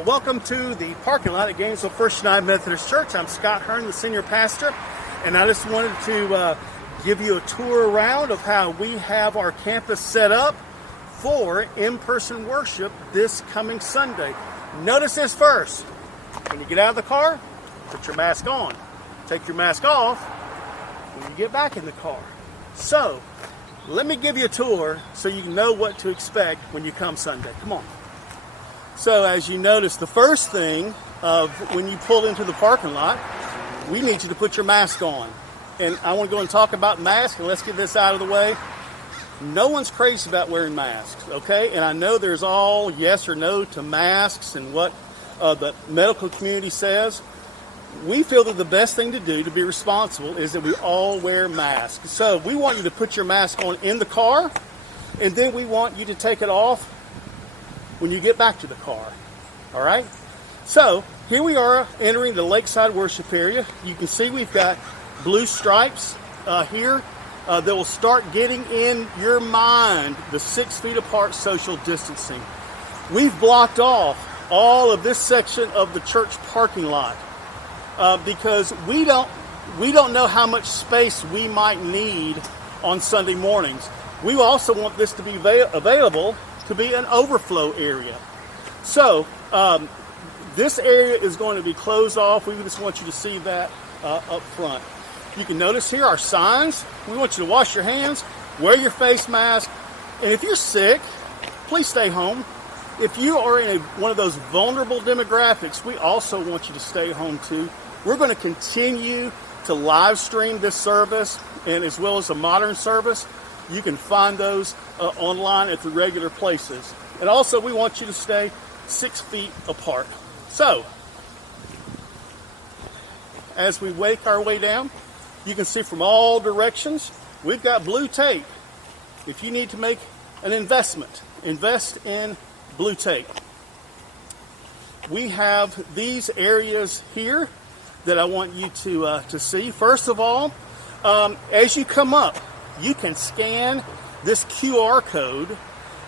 Well, welcome to the parking lot at Gainesville First United Methodist Church. I'm Scott Hearn, the senior pastor, and I just wanted to give you a tour around of how we have our campus set up for in-person worship this coming Sunday. Notice this first. When you get out of the car, put your mask on. Take your mask off when you get back in the car. So, let me give you a tour so you know what to expect when you come Sunday. Come on. So as you notice, the first thing of when you pull into the parking lot, we need you to put your mask on. And I want to go and talk about masks, and let's get this out of the way. No one's crazy about wearing masks, okay? And I know there's all yes or no to masks and what the medical community says. We feel that the best thing to do to be responsible is that we all wear masks. So we want you to put your mask on in the car, and then we want you to take it off when you get back to the car. All right? So here we are entering the Lakeside Worship area. You can see we've got blue stripes here that will start getting in your mind the 6 feet apart social distancing. We've blocked off all of this section of the church parking lot because we don't know how much space we might need on Sunday mornings. We also want this to be available to be an overflow area. So this area is going to be closed off. We just want you to see that up front. You can notice here our signs. We want you to wash your hands, wear your face mask, and if you're sick, please stay home. If you are in one of those vulnerable demographics, we also want you to stay home too. We're going to continue to live stream this service, and as well as a modern service. You can find those online at the regular places. And also, we want you to stay 6 feet apart. So, as we make our way down, you can see from all directions, we've got blue tape. If you need to make an investment, invest in blue tape. We have these areas here that I want you to see. First of all, as you come up, you can scan this QR code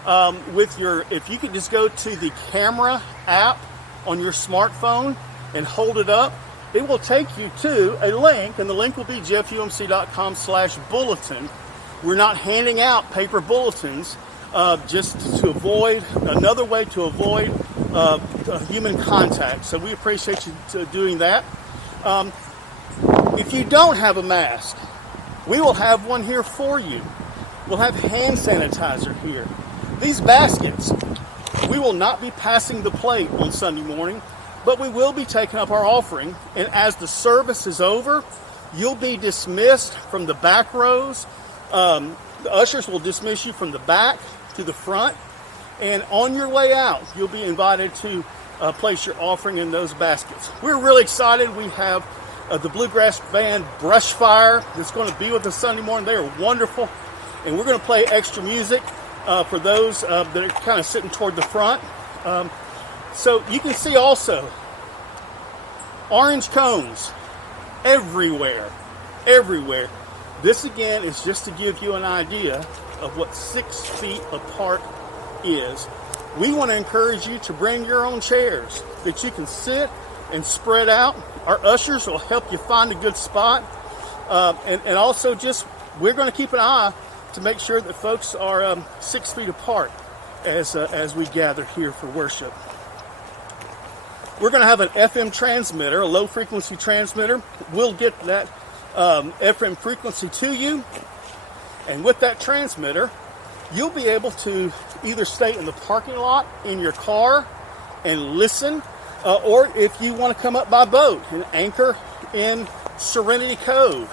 if you could just go to the camera app on your smartphone and hold it up, it will take you to a link, and the link will be jeffumc.com/bulletin. We're not handing out paper bulletins just to avoid, another way to avoid human contact. So we appreciate you doing that. If you don't have a mask, we will have one here for you. We'll have hand sanitizer here. These baskets, we will not be passing the plate on Sunday morning, but we will be taking up our offering. And as the service is over, you'll be dismissed from the back rows. The ushers will dismiss you from the back to the front. And on your way out, you'll be invited to place your offering in those baskets. We're really excited. We have the bluegrass band Brushfire that's going to be with us Sunday morning. They are wonderful, and we're going to play extra music for those that are kind of sitting toward the front. So you can see also orange cones everywhere. This again is just to give you an idea of what 6 feet apart is. We want to encourage you to bring your own chairs that you can sit and spread out. Our ushers will help you find a good spot. And also just, we're going to keep an eye to make sure that folks are 6 feet apart as we gather here for worship. We're going to have an FM transmitter, a low frequency transmitter. We'll get that FM frequency to you. And with that transmitter, you'll be able to either stay in the parking lot in your car and listen, or if you want to come up by boat and anchor in Serenity Cove,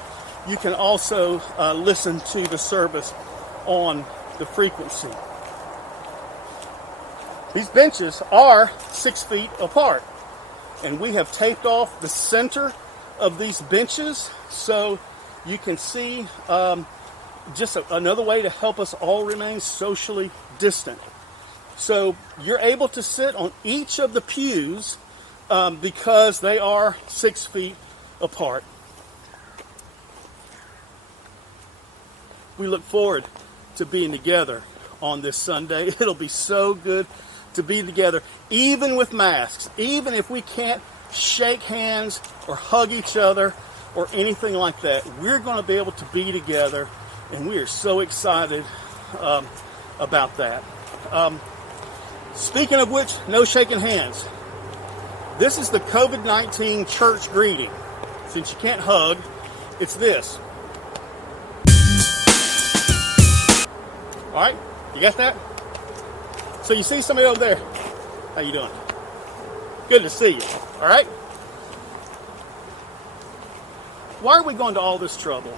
you can also listen to the service on the frequency. These benches are 6 feet apart, and we have taped off the center of these benches so you can see just another way to help us all remain socially distant. So you're able to sit on each of the pews because they are 6 feet apart. We look forward to being together on this Sunday. It'll be so good to be together, even with masks, even if we can't shake hands or hug each other or anything like that. We're going to be able to be together, and we are so excited about that. Speaking of which, no shaking hands. This is the COVID-19 church greeting. Since you can't hug, it's this. All right, you got that? So you see somebody over there. How you doing? Good to see you. All right? Why are we going to all this trouble?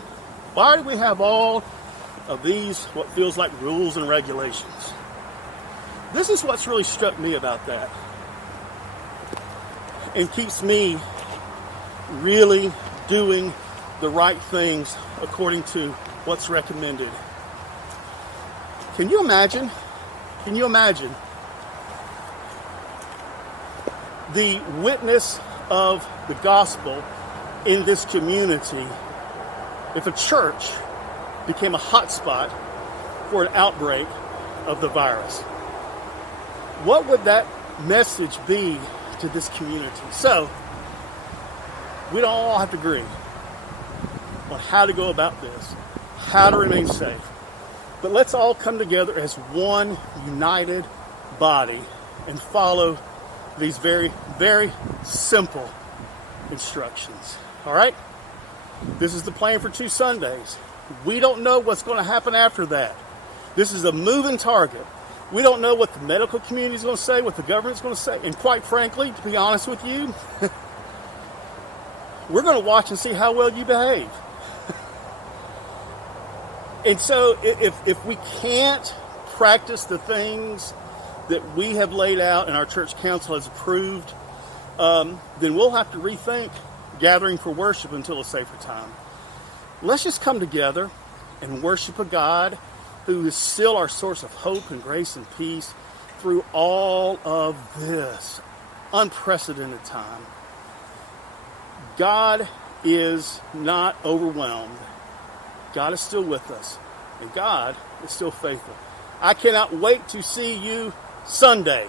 Why do we have all of these, what feels like rules and regulations? This is what's really struck me about that, and keeps me really doing the right things according to what's recommended. Can you imagine? Can you imagine the witness of the gospel in this community if a church became a hotspot for an outbreak of the virus? What would that message be to this community? So, we don't all have to agree on how to go about this, how to remain safe. But let's all come together as one united body and follow these very, very simple instructions. All right? This is the plan for 2 Sundays. We don't know what's going to happen after that. This is a moving target. We don't know what the medical community is going to say, what the government's going to say. And quite frankly, to be honest with you, we're going to watch and see how well you behave. And so if we can't practice the things that we have laid out and our church council has approved, then we'll have to rethink gathering for worship until a safer time. Let's just come together and worship a God who is still our source of hope and grace and peace through all of this unprecedented time. God is not overwhelmed. God is still with us, and God is still faithful. I cannot wait to see you Sunday.